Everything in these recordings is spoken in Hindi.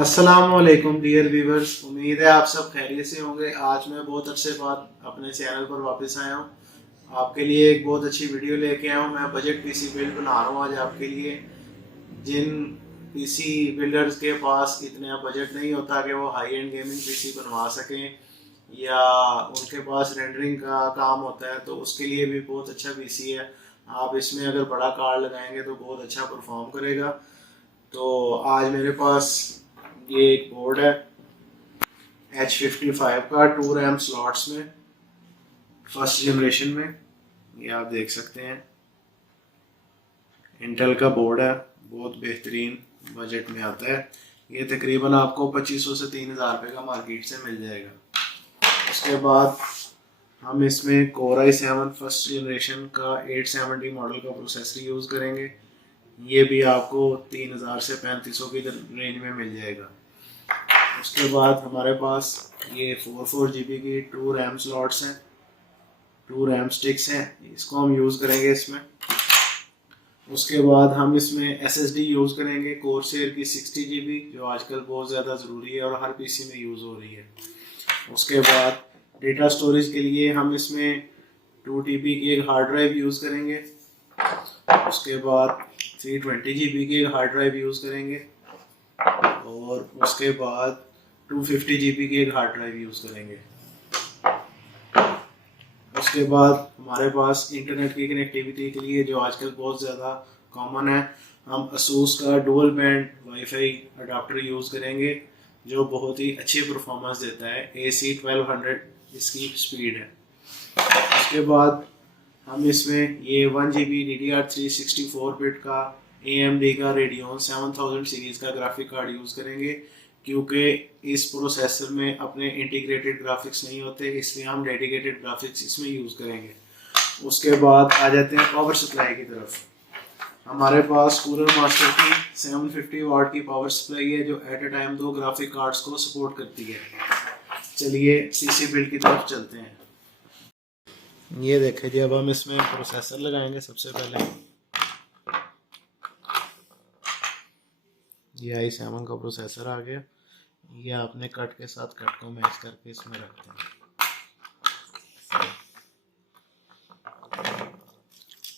अस्सलामुअलैकुम डियर व्यूवर्स, उम्मीद है आप सब खैरियत से होंगे। आज मैं बहुत अरसे बाद अपने चैनल पर वापस आया हूँ। आपके लिए एक बहुत अच्छी वीडियो लेके आया हूँ। मैं बजट पीसी बिल्ड बना रहा हूँ आज आपके लिए। जिन पीसी बिल्डर्स के पास इतना बजट नहीं होता कि वो हाई एंड गेमिंग पीसी बनवा सकें, या उनके पास रेंडरिंग का काम होता है, तो उसके लिए भी बहुत अच्छा पीसी है। आप इसमें अगर बड़ा कार्ड लगाएंगे तो बहुत अच्छा परफॉर्म करेगा। तो आज मेरे पास ये एक बोर्ड है H55 का 2 रैम स्लॉट्स में, फर्स्ट जनरेशन में। ये आप देख सकते हैं, इंटेल का बोर्ड है, बहुत बेहतरीन बजट में आता है। ये तकरीबन आपको 2500 से 3000 रुपये का मार्केट से मिल जाएगा। उसके बाद हम इसमें Core i7 फर्स्ट जनरेशन का 870 मॉडल का प्रोसेसर यूज़ करेंगे। ये भी आपको 3000 से 3500 की रेंज में मिल जाएगा। उसके बाद हमारे पास ये 4 GB की 2 रैम स्लॉट्स हैं, 2 रैम स्टिक्स हैं, इसको हम यूज़ करेंगे इसमें। उसके बाद हम इसमें SSD यूज़ करेंगे कोरसेयर की 60 GB, जो आजकल बहुत ज़्यादा ज़रूरी है और हर पीसी में यूज़ हो रही है। उसके बाद डेटा स्टोरेज के लिए हम इसमें 2 TB की एक हार्ड ड्राइव यूज़ करेंगे। उसके बाद 320 GB की एक हार्ड ड्राइव यूज़ करेंगे, और उसके बाद 250 GB की एक हार्ड ड्राइव यूज़ करेंगे। उसके बाद हमारे पास इंटरनेट की कनेक्टिविटी के लिए, जो आजकल बहुत ज़्यादा कॉमन है, हम ASUS का dual band wifi adapter use करेंगे, जो बहुत ही अच्छी परफॉर्मेंस देता है। AC 1200 इसकी स्पीड है। उसके बाद हम इसमें ये 1 GB DDR3 64 बिट का AMD का Radeon 7000 सीरीज़ का ग्राफिक कार्ड यूज़ करेंगे, क्योंकि इस प्रोसेसर में अपने इंटीग्रेटेड ग्राफिक्स नहीं होते, इसलिए हम डेडिकेटेड ग्राफिक्स इसमें यूज़ करेंगे। उसके बाद आ जाते हैं पावर सप्लाई की तरफ। हमारे पास कूलर मास्टर की 750 वाट की पावर सप्लाई है, जो at a time 2 graphic cards को सपोर्ट करती है। चलिए पीसी बिल्ड की तरफ चलते हैं। ये देखें जी, अब हम इसमें प्रोसेसर लगाएंगे। सबसे पहले ये i7 का प्रोसेसर आ गया। ये आपने कट के साथ कट को मैच करके इसमें रखते हैं।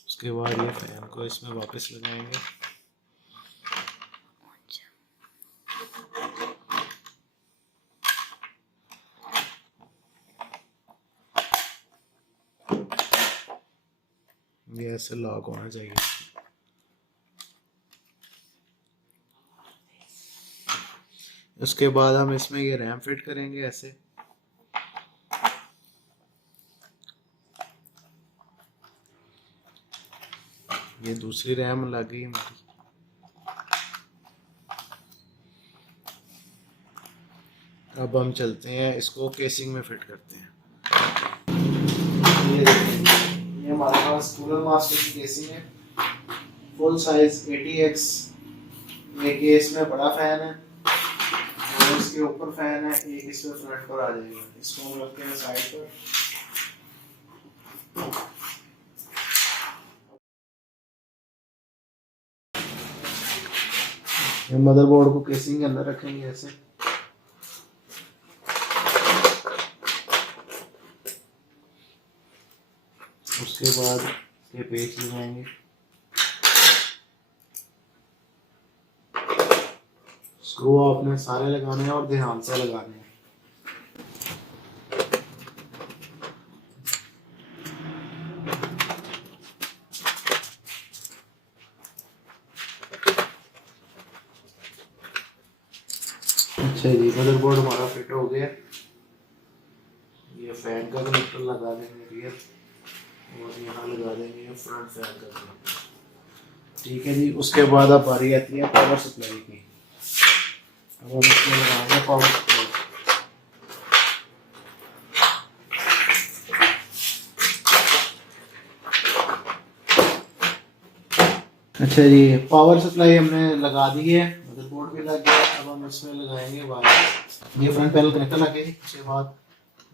उसके बाद ये फैन को इसमें वापस लगाएंगे। ये ऐसे लॉक होना चाहिए। उसके बाद हम इसमें ये रैम फिट करेंगे ऐसे। ये दूसरी रैम लग गई हमारी। अब हम चलते हैं, इसको केसिंग में फिट करते हैं। ये हमारे पास कूलर मास्टर की केसिंग है, फुल साइज 80x। एक ये इसमें बड़ा फैन है, और इसके ऊपर फैन है, एक इसमें फ्रंट पर आ जाएगा। इसको हम रखते हैं साइड पर। मदरबोर्ड को केसिंग के अंदर रखेंगे ऐसे। उसके बाद ये पेच लगाएंगे। स्क्रू आपने सारे लगाने हैं और ध्यान से लगाने हैं। अच्छा जी, मदरबोर्ड हमारा फिट हो गया। ये फैन का कनेक्टर लगा देंगे रियर, और यहाँ लगा देंगे फ्रंट फैन का कनेक्टर। ठीक है जी। उसके बाद अब बारी आती है पावर सप्लाई की। अब हम इसमें लगाएंगे पावर सप्लाई। अच्छा जी, पावर सप्लाई हमने लगा दी है, मदरबोर्ड भी लग गया। अब हम इसमें लगाएंगे वायर। ये फ्रंट पैनल कनेक्टर लग गया। उसके बाद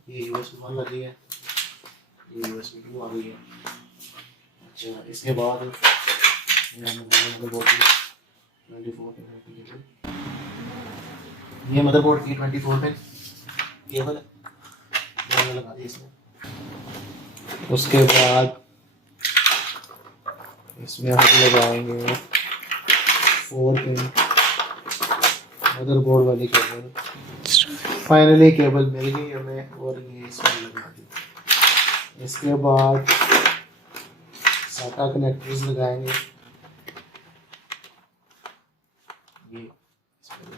ये USB 1 लगी है, ये USB 2 आ गई है। अच्छा, इसके बाद मदरबोर्ड 24 ये मदरबोर्ड की 24 पिन केबल है, ये लगा दी इसमें। उसके बाद इसमें हम लगाएंगे 4 पिन मदरबोर्ड वाली केबल। फाइनली केबल मिल गई हमें और ये इसमें लगा दी। इसके बाद साटा कनेक्टर्स लगाएंगे, ये इसमें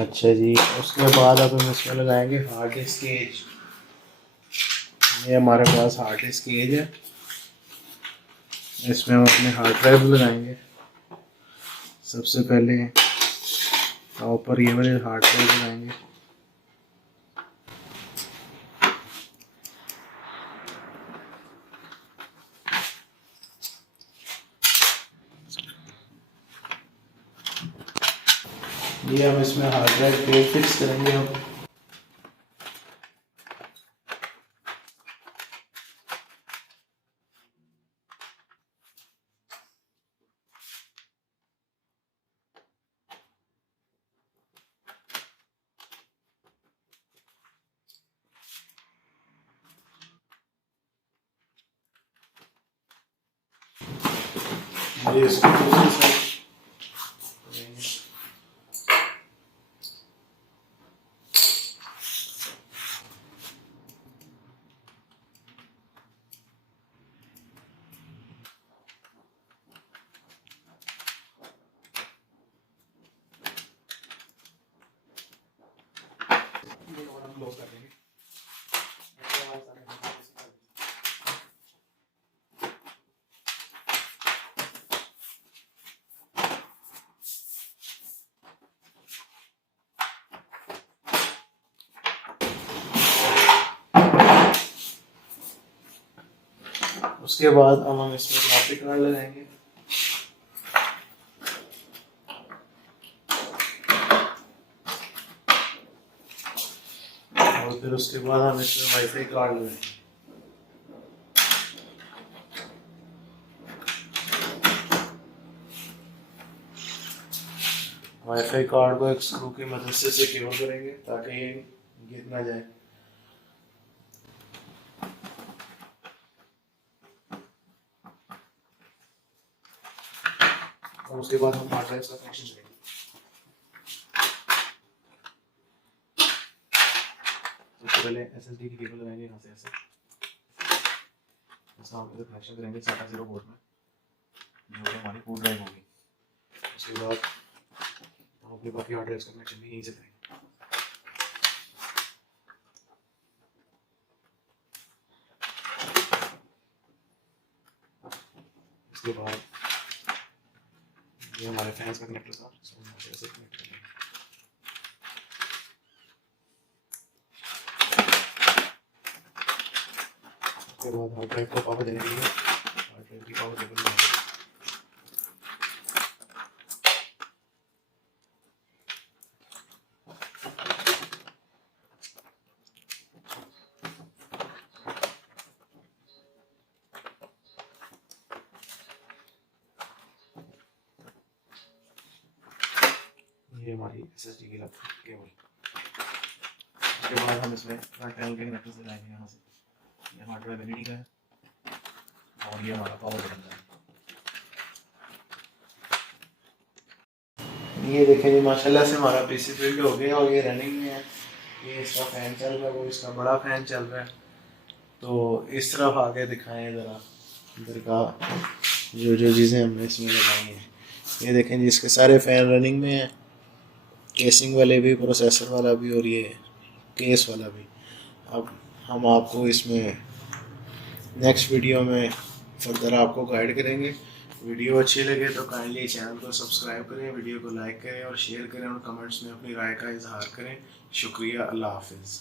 अच्छा जी। उसके बाद अब हम इसमें लगाएंगे हार्ड डिस्क केज। ये हमारे पास हार्ड डिस्क केज है, इसमें हम अपने हार्ड ड्राइव लगाएंगे। सबसे पहले ऊपर ये वाले हार्ड ड्राइव लगाएंगे। ये हम इसमें हार्ड ड्राइव पे फिक्स करेंगे हम। ये इसको दूसरी साइड क्लोज कर देंगे। उसके बाद अब हम इसमें ग्राफिक कार्ड लगाएंगे। और फिर उसके बाद हम इसमें वाईफाई कार्ड लगाएंगे। वाईफाई कार्ड को एक स्क्रू की मदद से सिक्योर करेंगे ताकि ये गिर ना जाए। और उसके बाद हम हार्ड ड्राइव का कनेक्शन करेंगे। सबसे पहले एसएसडी की केबल लगाएंगे यहाँ से ऐसे, ऐसा हम इधर कनेक्शन करेंगे SATA 0 बोर्ड में, जो कि हमारी पूर्ण ड्राइव होगी। उसके बाद हम अपने बाकी हार्ड ड्राइव का कनेक्शन भी यहीं से करेंगे। इसके बाद ये हमारे फैंस का कनेक्टर था, इसको हम ऐसे कनेक्ट करेंगे। उसके बाद हार्ड ड्राइव को पावर देने के लिए हार्ड ड्राइव की पावर केबल लगाएंगे। ये हमारी SSD की केबल। उसके बाद हम इसमें फ्रंट पैनल के कनेक्टर्स लगाएंगे यहाँ से। ये हार्ड ड्राइव LED का है और ये हमारा पावर बटन का है। ये देखें जी, माशाल्लाह से हमारा पीसी बिल्ड हो गया और ये रनिंग में है। ये इसका फैन चल रहा है, वो इसका बड़ा फैन चल रहा है। तो इस तरफ आके दिखाएं ज़रा इधर का जो जो चीज़ें हमने इसमें लगाई हैं। ये देखें जी, इसके सारे फैन रनिंग में हैं, केसिंग वाले भी, प्रोसेसर वाला भी और ये केस वाला भी। अब हम आपको इसमें नेक्स्ट वीडियो में फर्दर आपको गाइड करेंगे। वीडियो अच्छी लगे तो काइंडली चैनल को सब्सक्राइब करें, वीडियो को लाइक करें और शेयर करें और कमेंट्स में अपनी राय का इजहार करें। शुक्रिया, अल्लाह हाफिज़।